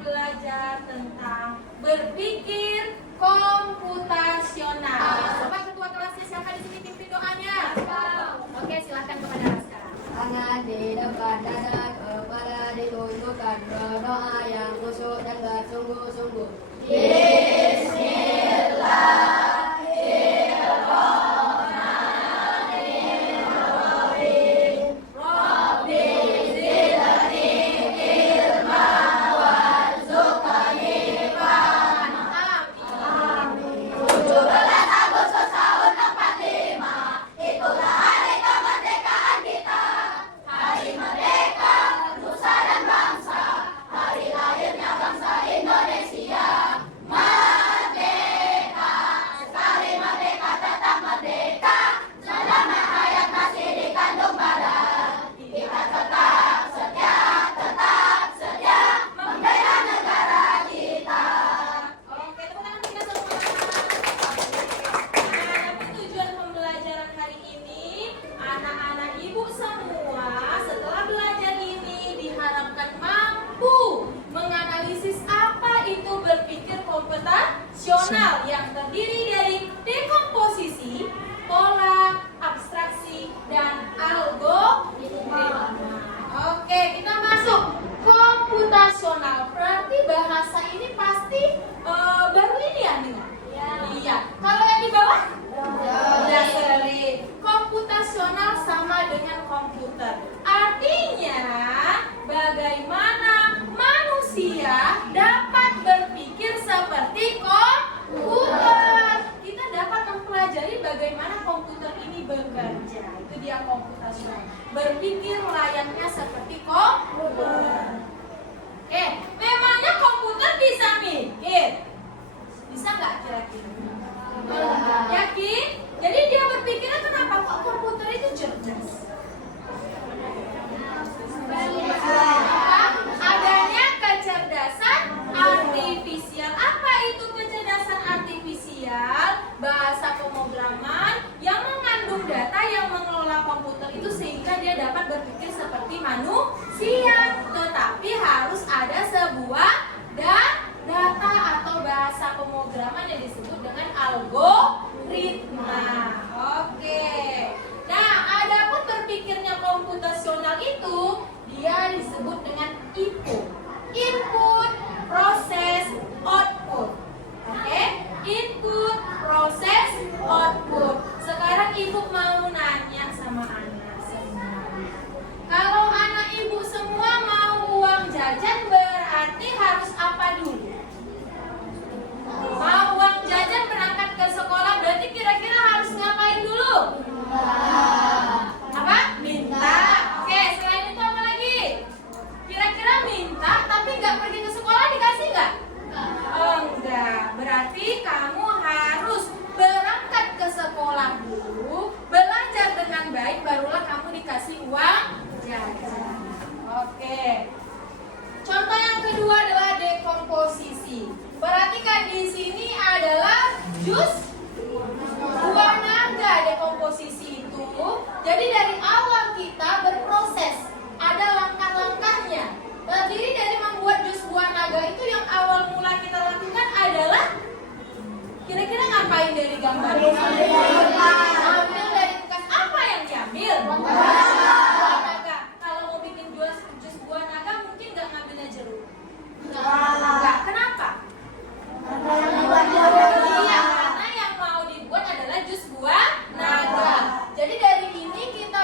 belajar tentang berpikir komputasional. Bapak ketua kelasnya siapa di sini, pimpin doanya? Oke, silahkan kepada Raska. Tangan di depan dada, kepala ditundukkan, berdoa yang khusyuk dan bersungguh-sungguh. Oke, tepuk tangan kita semua. Nah, tujuan pembelajaran hari ini, anak-anak ibu semua setelah belajar ini diharapkan mampu menganalisis apa itu berpikir komputasional yang terdiri dari dekomposisi, pola, abstraksi, dan algoritma. Oke, kita masuk komputasional. Berarti bahasa ini pasti baru ini ya, Nina? Iya. Kalau yang di bawah? Udah sering. Komputasional sama dengan komputer. Artinya, bagaimana manusia dapat berpikir seperti komputer. Kita dapat mempelajari bagaimana komputer ini bekerja. Itu dia komputasional. Berpikir layaknya seperti komputer. Memangnya komputer bisa mikir? Bisa nggak kira-kira? Yakin? Jadi dia berpikirnya kenapa kok komputer itu cerdas? Adanya kecerdasan artifisial. Apa itu kecerdasan artifisial? Bahasa pemrograman yang mengandung data yang mengelola komputer itu sehingga dia dapat berpikir seperti manusia. Tetapi harus ada sebuah data atau bahasa pemrograman yang disebut dengan algoritma. Oke. Nah, adapun berpikirnya komputasional itu dia disebut dengan input. Input, proses, output. Oke? Input, proses, output. Sekarang ibu mau nanya sama anak semua. Kalau anak ibu semua mau uang jajan berarti harus apa dulu? Mau uang jajan berangkat ke sekolah berarti kira-kira harus ngapain dulu? Apa? Minta. Oke, selain itu apa lagi? Kira-kira minta tapi nggak pergi ke sekolah dikasih nggak? Enggak. Berarti kamu harus berangkat ke sekolah dulu, belajar dengan baik, barulah kamu dikasih uang jajan. Oke. Contoh yang kedua adalah dekomposisi. Perhatikan di sini adalah jus buah naga. Dekomposisi itu jadi dari awal kita berproses, ada langkah-langkahnya. Terdiri dari membuat jus buah naga itu yang awal mula kita lakukan adalah kira-kira ngapain dari gambar ini? Ambil dari bekas apa yang diambil? Buah naga. Kalau mau bikin jus buah naga mungkin nggak ngambilnya jeruk. Enggak. Kenapa? Iya, karena yang mau dibuat adalah jus buah naga. Jadi dari ini kita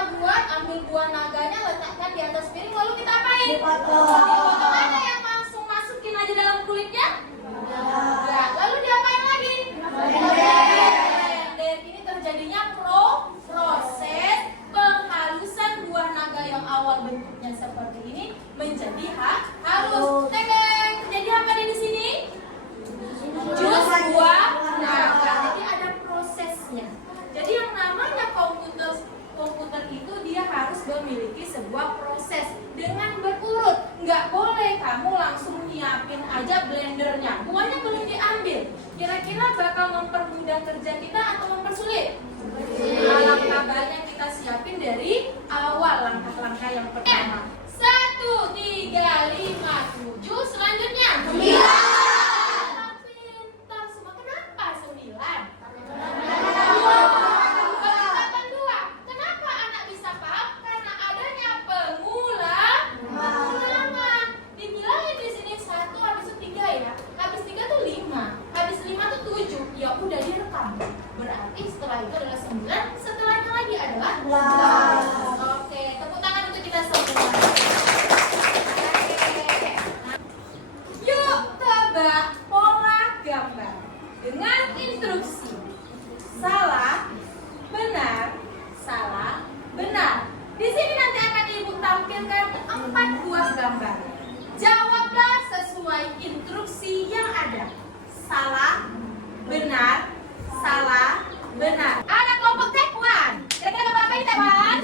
benar, salah, benar. Ada kelompok Taekwon. Kira-kira gambar apa ini Taekwon?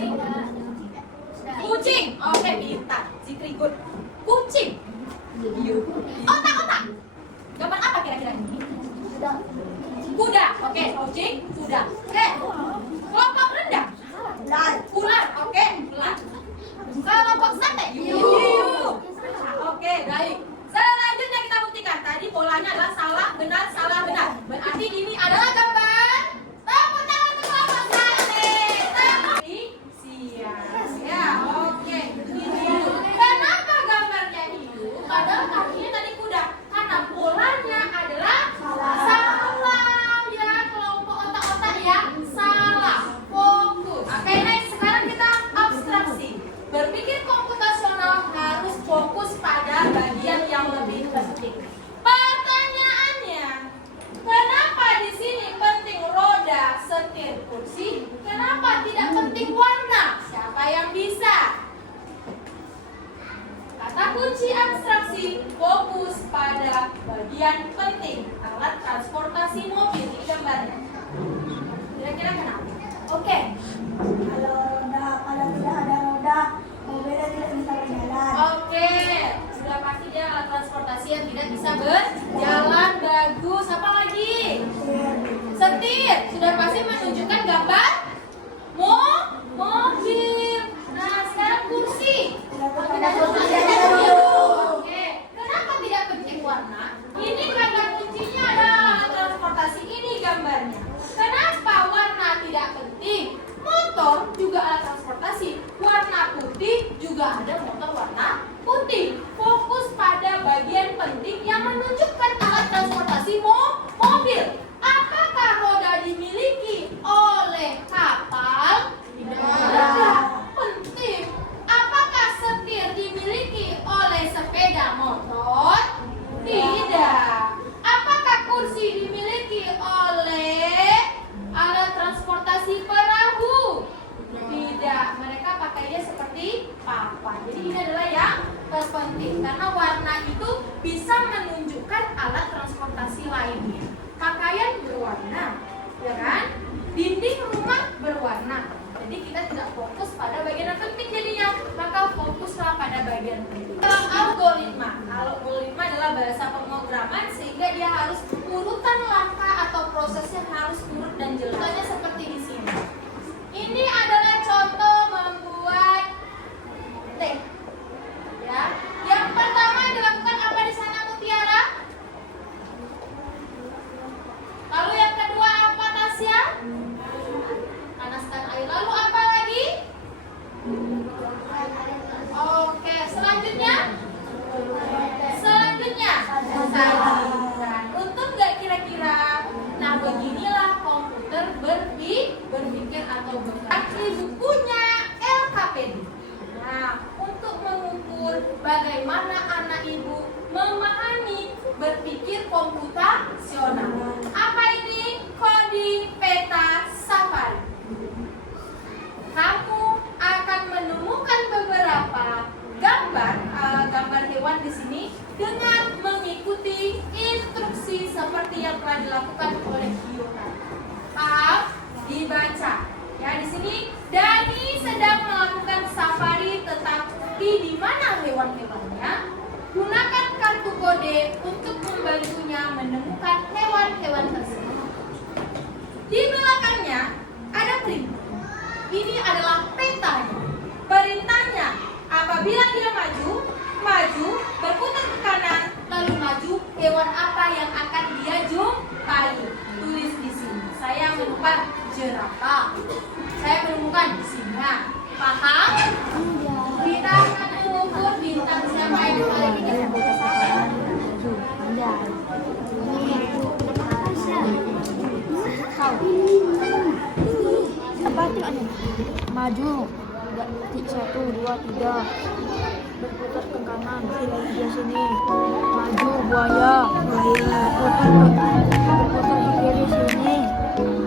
Kucing. Oke, pintar. Zikri good. Kucing. Otak-otak. Gambar apa kira-kira ini? Kuda. Oke, kucing, kuda. Oke. Kelompok rendah. Ular. Oke, ular. Kelompok sate. Hiu. Oke, baik. Selanjutnya kita buktikan. Tadi polanya adalah salah, benar, salah, benar. Berarti ini adalah gambar. Tepuk tangan untuk kelompok sate. Siap. Ya, oke. Hiu. Kenapa gambarnya hiu? Padahal kakinya tadi kuda. Karena polanya adalah salah. Ya, kelompok otak-otak ya. Salah. Fokus. Oke, next. Sekarang kita abstraksi. Berpikir komputasional harus fokus pada bagian yang lebih penting. Pertanyaannya, kenapa di sini penting roda, setir, kursi? Kenapa tidak penting warna? Siapa yang bisa? Kata kunci abstraksi, fokus pada bagian penting. Alat transportasi mobil, ini gambarnya. Kira-kira kenapa? Oke. Kalau tidak ada roda, mobilnya tidak bisa berjalan. Oke, sudah pasti dia alat transportasi yang tidak bisa berjalan. Bagus. Apa lagi? Setir. Sudah pasti menunjukkan gambar mobil. Nah, sekarang kursi. Oke, kenapa tidak penting warna? Ini karena kuncinya adalah alat transportasi. Ini gambarnya. Kenapa warna tidak penting? Motor juga alat transportasi. Warna putih juga ada motor warna putih. Fokus pada bagian penting yang menunjukkan alat transportasi mobil. Apakah roda dimiliki oleh kapal? Tidak. Penting. Apakah setir dimiliki oleh sepeda motor? Tidak. Apakah kursi dimiliki oleh alat transportasi perahu? Tidak, mereka pakainya seperti papan. Jadi ini adalah yang terpenting karena warna itu bisa menunjukkan alat transportasi lainnya. Pakaian berwarna, ya kan? Dinding rumah berwarna. Jadi kita tidak fokus pada bagian yang penting jadinya, maka fokuslah pada bagian penting. Dalam algoritma adalah bahasa pemrograman sehingga dia harus urutan langkah atau prosesnya harus urut dan jelas. Contohnya seperti di sini. Ini adalah contoh membuat teh. Ya. Yang pertama dilakukan apa di sana Mutiara? Lalu yang kedua apa Tasya? Panaskan air. Lalu apa lagi? Oke, selanjutnya? Sajikan. Untung nggak kira-kira? Nah, beginilah komputer berpikir atau bekerja. Di bukunya LKPD. Nah, untuk mengukur bagaimana anak ibu memahami berpikir komputasional. Apa ini? Kode peta safari. Kamu akan menemukan beberapa gambar hewan di sini dengan mengikuti instruksi seperti yang telah dilakukan oleh Gio. Paham? Dibaca. Ya, di sini Dani sedang melakukan safari, tetapi di mana hewan-hewannya? Gunakan kartu kode untuk membantunya menemukan hewan-hewan tersebut. Di belakangnya ada perintah. Ini adalah petanya. Perintahnya, apabila dia maju, berputar ke kanan, lalu maju, hewan apa yang akan dia jumpai? Tulis di sini. Saya menemukan jerapah. Saya menemukan singa. Paham? Kita akan mengukur bintang siapa yang paling tinggi. Maju, detik 1, 2, 3. Berputar ke kanan, di sini. Maju, buaya. Berputar ke kiri sini.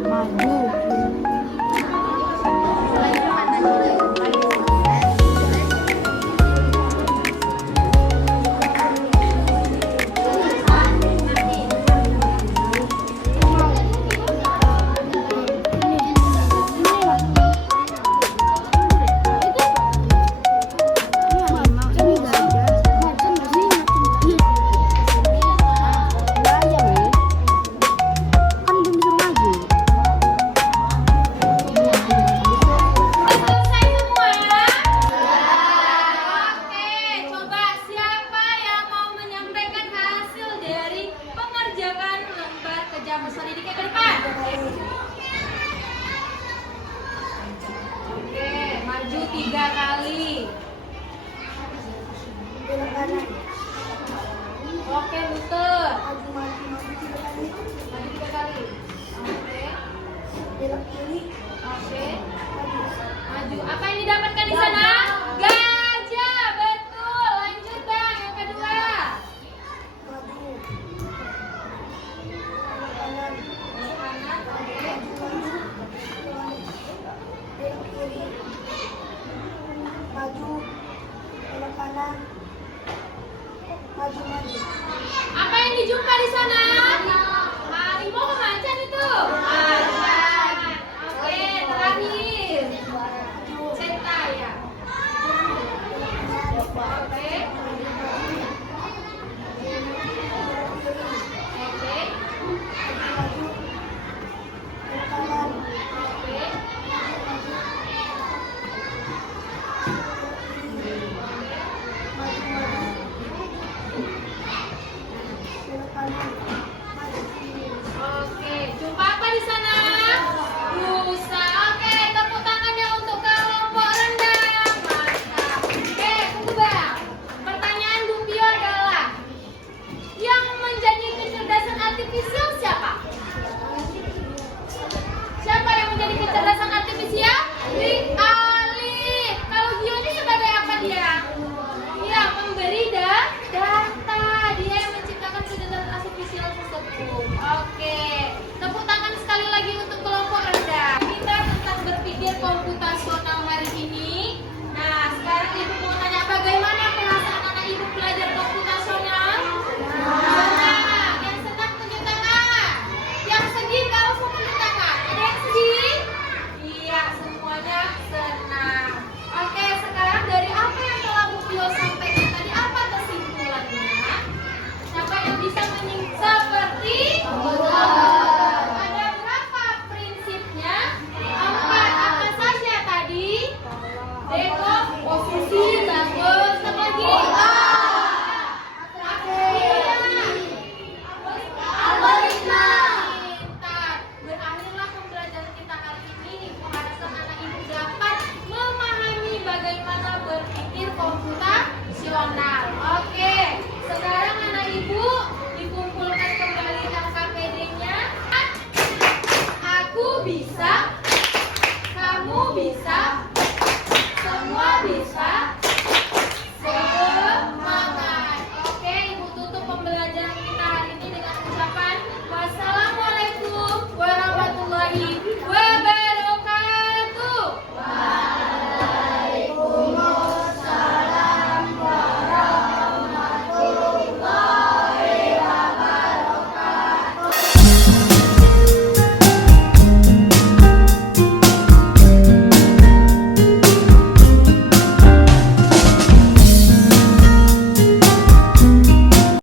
Maju. selidiknya ke depan. Oke, maju 3 kali. Belok kanan. Oke, muter. Maju 3 kali. Maju 3 kali. Oke. Belok kiri. Oke. Maju. Maju. Apa yang didapatkan di sana? Gajah. Betul. Lanjut, Bang. Yang kedua. Maju. Belok kanan. Kanan. Oke. Maju. Belok kiri. Maju. Belok kanan. Maju. Apa yang dijumpa di sana? Harimau ke macan itu? Macan. Oke, terakhir. Ceta ya. Oke. Oke. Belok kanan. Oke. Belok kanan. Oke, jumpa apa di sana? Rusa. Oke, tepuk tangannya untuk kelompok rendah. Mantap. Oke, tunggu Bang. Pertanyaan Bu Pio adalah yang menjadi kecerdasan artifisial siapa? Siapa yang menjadi kecerdasan artifisial? Alif. Kalau Gio ini sebagai apa dia? Iya, memberi data. Dia yang menciptakan kecerdasan artifisial tersebut. Oke, tepuk tangan sekali lagi untuk kelompok rendah. Kita tentang berpikir komputasional hari ini. Nah, sekarang Ibu mau tanya bagaimana perasaan anak Ibu belajar komputasional? Senang. Yang senang tunjuk tangan. Yang sedih kalau mau tunjuk tangan. Ada yang sedih? Iya, semuanya senang. Oke, sekarang dari apa yang telah Bu Pio sampaikan tadi, apa kesimpulannya? Siapa yang bisa